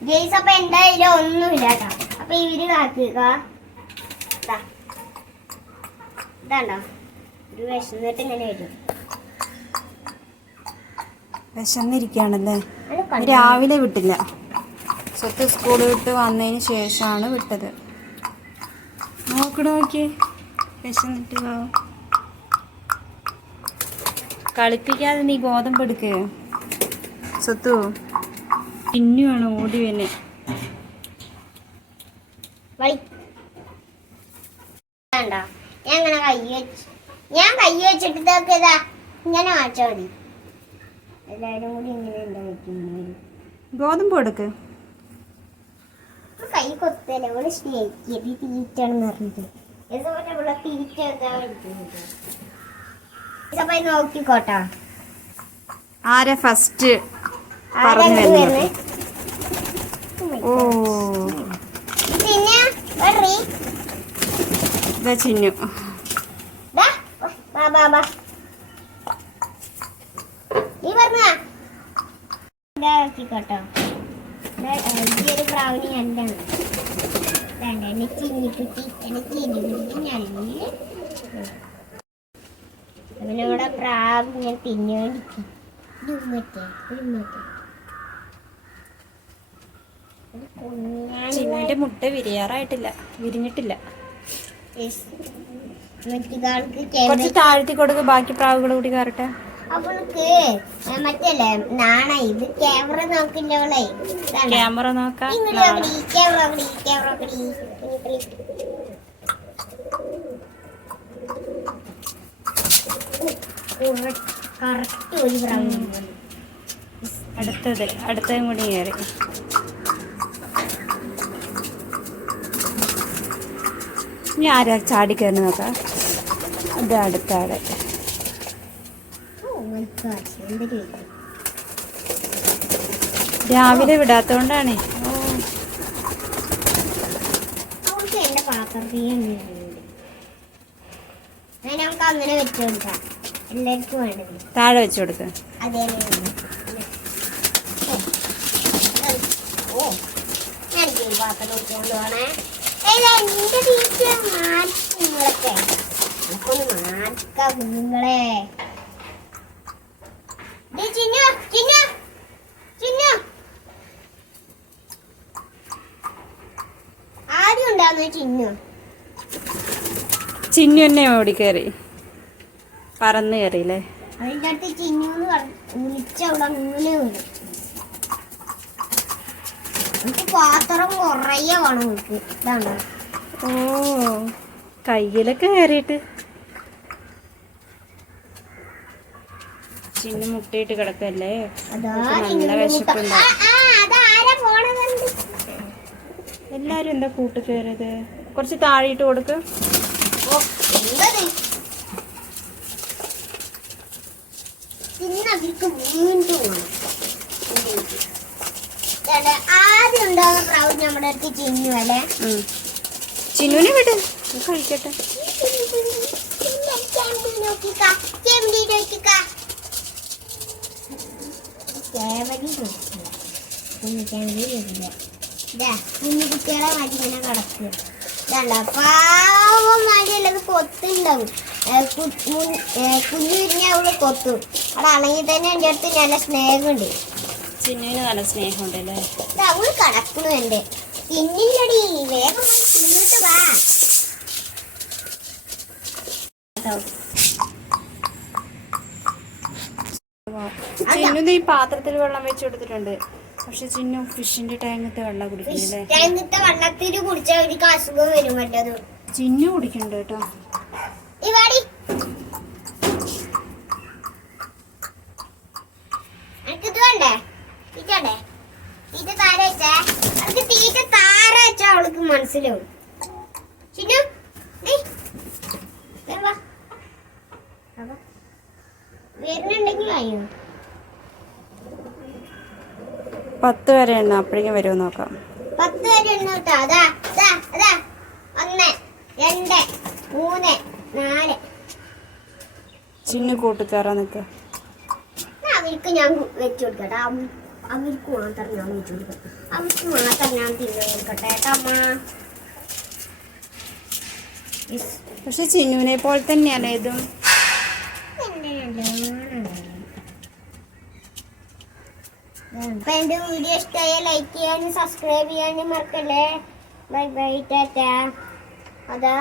Guys അപ്പൊ എന്തായാലും ഒന്നുമില്ല കേട്ടോ അപ്പൊ ഇവർ കാക്കുക. ഇതാണ്ടോ? ഒരു വിശന്നിട്ട് ഇങ്ങനെ വരും. വിശന്നിരിക്കുകയാണല്ലേ? രാവിലെ വിട്ടില്ല. സ്വത്ത് സ്കൂൾ വിട്ട് വന്നതിന് ശേഷമാണ് വിട്ടത്. നോക്കണ നോക്കിയേ വിശന്നിട്ട് കളിപ്പിക്കാതെ നീ ഗോതമ്പ് എടുക്കേ. സ്വത്തു. പിന്നുമാണ് ഓടി വന്നെ ഞാൻ ഇങ്ങനെ കൈ വെച്ച് ഞാൻ കൈ വെച്ചിട്ട് ഇങ്ങനെ വാച്ചാ മതി. എല്ലാവരും കൂടി ഇങ്ങനെ എന്താ വെക്കുന്നത് ഗോതമ്പ് എടുക്ക് കൈ കൊത്തല്ലേ? ഇവിടെ സ്നേഹിക്കത് തീറ്റാണെന്ന് പറഞ്ഞിട്ട്. ഇതുപോലെ ഇവിടെ തീറ്റ എന്താ ഇതപ്പോ നോക്കിക്കോട്ടാ. ആരെ ഫസ്റ്റ് പറഞ്ഞു ഓ ചിന്നു ഇതാക്കിക്കോട്ടോ ഈ ഒരു ബ്രൗണി എന്താണ് വേണ്ട എന്നെ ചിന്നിക്കുട്ടി എന്നെ ചിന്നിക്കുട്ടി ഞല്ല് അവനോടെ പ്രാവ് ഞാൻ തിന്നോണ്ടിരിക്കും ഇതുമ്മറ്റേ ഇതുമ്മറ്റേ ചിന്നുവിന്റെ മുട്ട വിരിയാറായിട്ടില്ല വിരിഞ്ഞിട്ടില്ല. കുറച്ച് താഴ്ത്തി കൊടുക്ക് ബാക്കി പ്രാവുകൾ കൂടി കയറട്ടെ. അവൾക്ക് മറ്റല്ലേ നാണ ഇത് ക്യാമറ ക്യാമറ നോക്കാം. ക്യാമറ ക്യാമറ കറക്റ്റ് ഒരു പ്രാവശ്യം അടുത്തത് അടുത്തതും കൂടി കയറി. ഇനി ആരാ ചാടി കയറി നോക്കാം ഇത്? അടുത്താടെ. രാവിലെ വിടാത്തോണ്ടാണ്. താഴെ വെച്ചു കൊടുക്ക. അതേ ഓ ഞാൻ പാത്രം ഏതാ എന്റെ നമുക്കൊന്ന് കുഞ്ഞുങ്ങളെ. ചിന്നു ചിന്നു ചിന്നു. ആദ്യം ഉണ്ടാവുന്ന ചിന്നു. ചിന്നു തന്നെ ഓടി കയറി പറന്ന് കയറിയില്ലേ അതിന്റെ അടുത്ത് ചിന്നു വിളിച്ചവിടെ അങ്ങനെ വരും പാത്രം കുറയെ വേണം എനിക്ക് ഇതാണ്. ഓ. കയ്യിലൊക്കെ കയറിയിട്ട് ചിന്നു മുട്ടയിട്ട് കിടക്കല്ലേ? അതാ നല്ല വിശപ്പുണ്ട്? എല്ലാരും എന്താ കൂട്ട് കയറിയത് കുറച്ച് താഴെയിട്ട് കൊടുക്ക. അവർക്ക് വീണ്ടും ആദ്യം ഉണ്ടാകുന്ന നമ്മുടെ അടുത്ത് ചിന്നു അല്ലേ ഉം. ചിന്നുവിനെ വിട് കഴിക്കട്ടെ കുഞ്ഞു കുട്ടികളെ ഇങ്ങനെ കിടക്കുക പാവം കൊത്തുണ്ടാവും കുഞ്ഞു അവൾ കൊത്തും അവിടെ അണങ്ങി തന്നെ എന്റെ അടുത്ത് നല്ല സ്നേഹമുണ്ട് ചിന്നുവിന് നല്ല സ്നേഹമുണ്ട് അല്ലേ അവൾ കിടക്കണു വേഗം തിന്നിട്ട് വാ. ചിന്നു ഈ പാത്രത്തിൽ വെള്ളം വെച്ച് കൊടുത്തിട്ടുണ്ട്. പക്ഷെ ചിന്നു ഫിഷിന്റെ ടാങ്കത്തെ വെള്ളം കുടിക്കുന്നില്ലേ ടാങ്കിത്തെ വെള്ളത്തിൽ കുടിച്ചാൽ അവർക്ക് അസുഖം വരും ചിന്നു കുടിക്കണ്ട കേട്ടോ ഈ വാടി എനിക്കിത് വേണ്ടേ തീറ്റ വേണ്ടേ തീറ്റ താര വെച്ചേ അവൾക്ക് തീറ്റ താര മനസ്സിലാവും. ചിന്നു. വരുന്നുണ്ടെങ്കിൽ അയ്യോ പത്ത് വരെ എണ്ണ അപ്പോഴേക്കും വരുമോ നോക്കാം. പത്ത് വരെ എണ്ണ കേട്ടോ. അതാ അതാ അതാ. ഒന്ന് രണ്ട് മൂന്ന് നാല്. ചിന്നു കൂട്ടിക്കയറാൻ നിൽക്കുക അവർക്ക് ഞാൻ വെച്ചു കൊടുക്കട്ടെ അവർക്ക് മാത്രം ഞാൻ വെച്ചു കൊടുക്കും അവർക്ക് മാത്രം ഞാൻ തിന്നു കൊടുക്കട്ടെ കേട്ടോ അമ്മ Yes. പക്ഷെ ചിന്നുവിനെ പോലെ തന്നെയാണ് ഇതും? അപ്പൊ എന്റെ വീഡിയോ ഇഷ്ടമായ ലൈക്ക് ചെയ്യാനും സബ്സ്ക്രൈബ് ചെയ്യാനും മറക്കല്ലേ? Bye bye tata. അതാ.